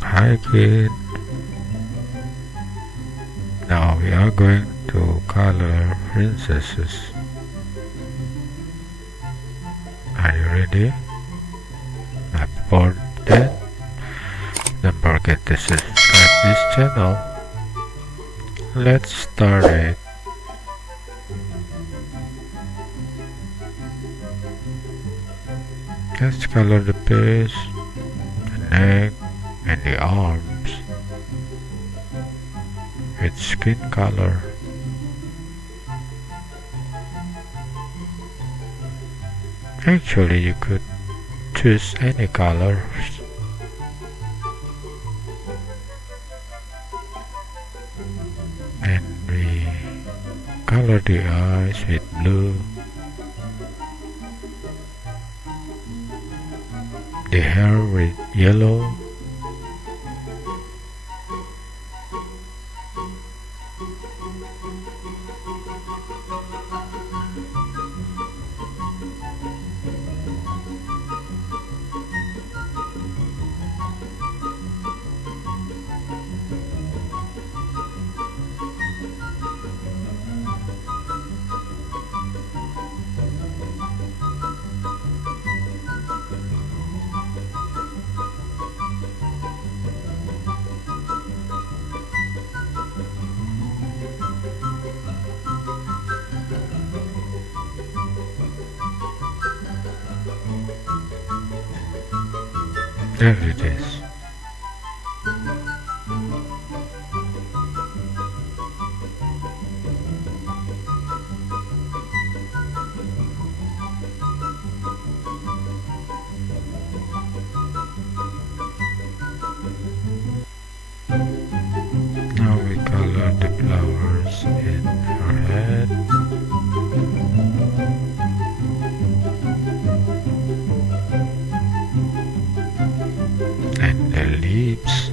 Hi kid. Now we are going to color princesses. Are you ready? Before that, don't forget to subscribe this channel. Let's start it. Let's color the face, the neck, and the arms with skin color. Actually, you could choose any colors. And we color the eyes with blue, the hair with yellow, there it is. Now we color the flowers in her head. And the lips.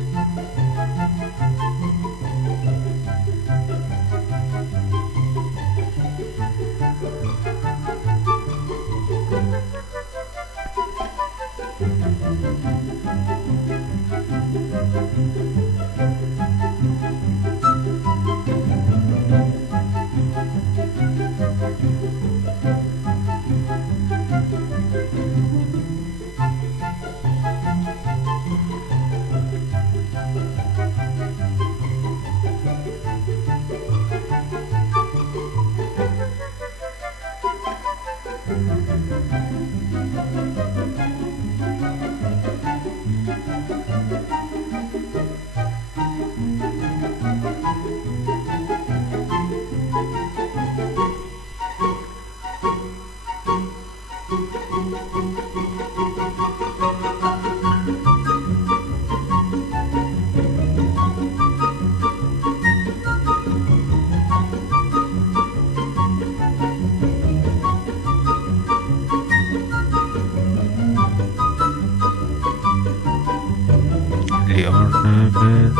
The ornament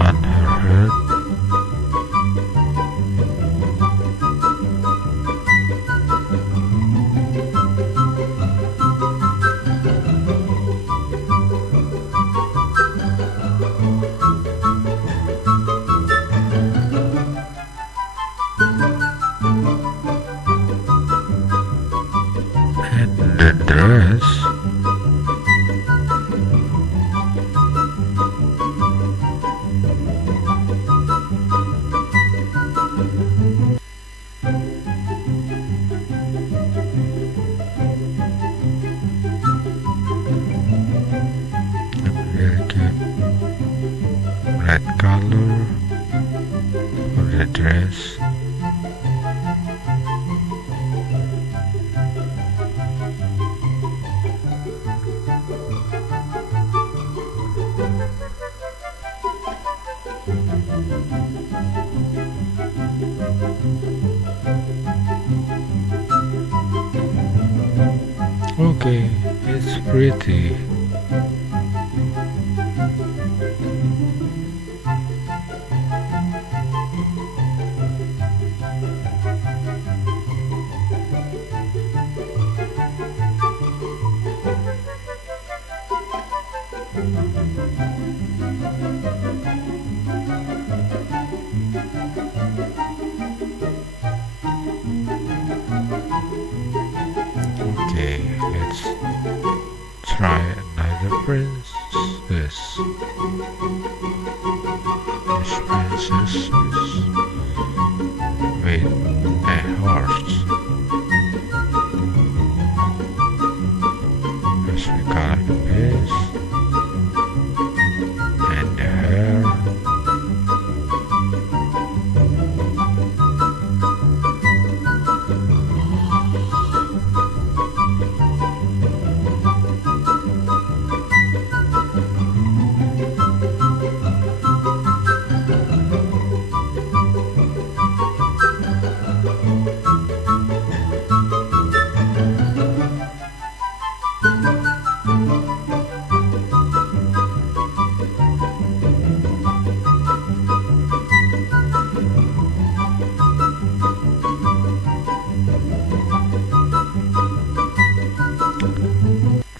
on her head. And the dress. Red color for the dress. Okay, it's pretty. Okay, let's try another princess. This princess is with a horse. First we color the face and the hair.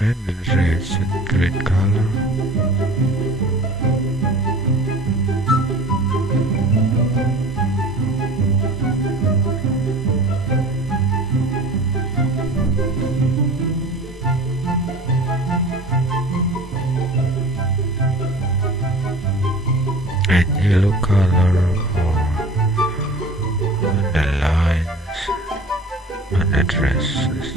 And the dress in green color. And yellow color for the lines on the dresses.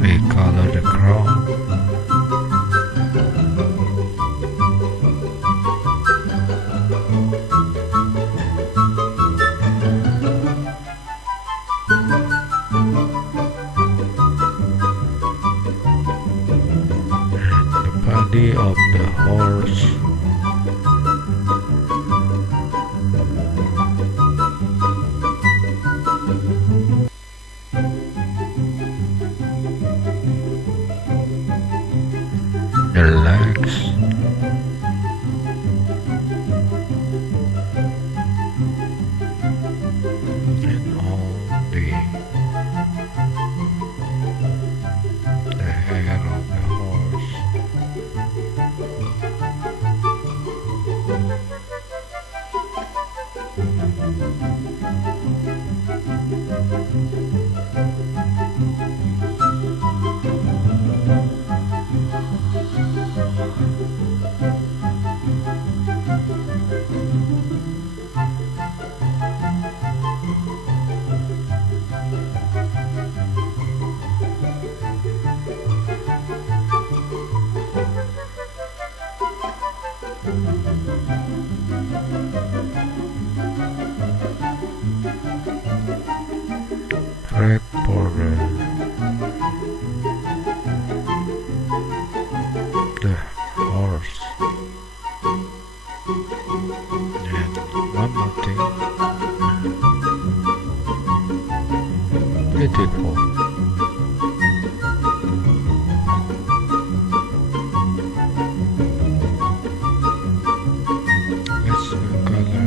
We color the crown. The body of the horse. The legs. And all the hair of the horse. Red border. The horse. And one more thing. Beautiful. Let's color.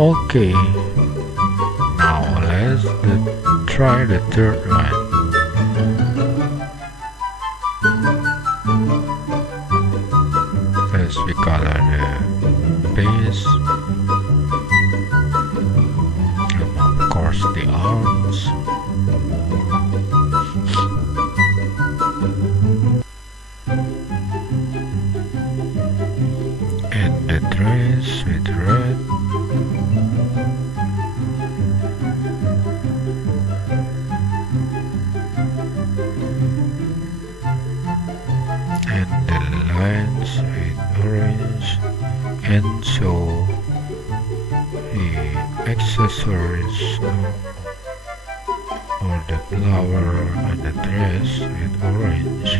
Okay, now let's try the third line. dress we color the base, and of course the arms, and the dress with red, and the lines with orange, and so the accessories or the flower on the dress with orange.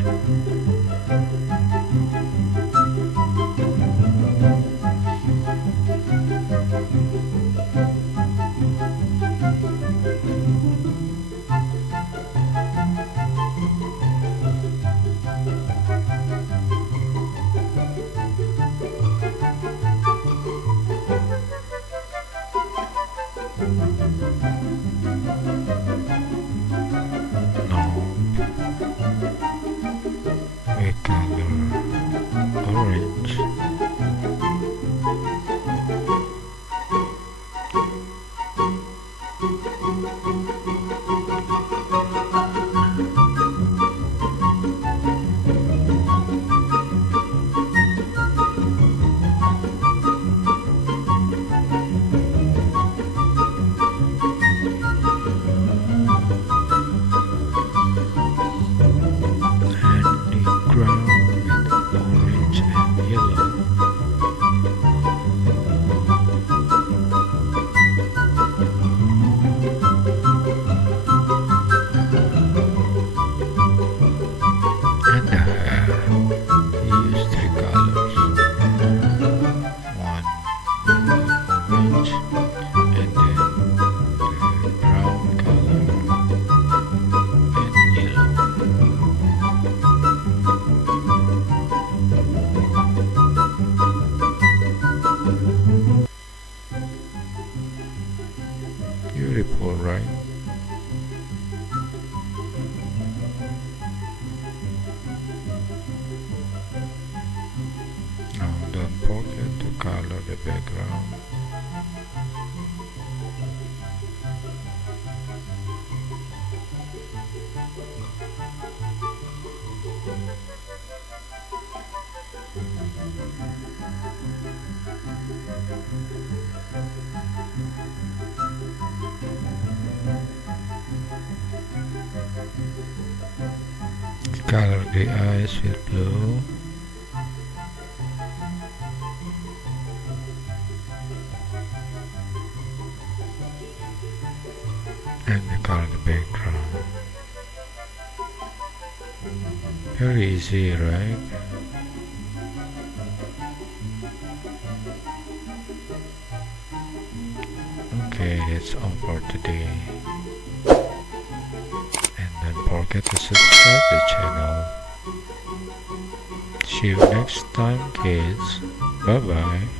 Now we color orange. Ground with orange and yellow. And the hair, we use three colors. One orange, and then the brown color and yellow. Beautiful, right? Now don't forget to color the background. Color the eyes with blue. And color the background. Very easy, right? Okay, that's all for today. Don't forget to subscribe the channel. See you next time, kids. Bye bye.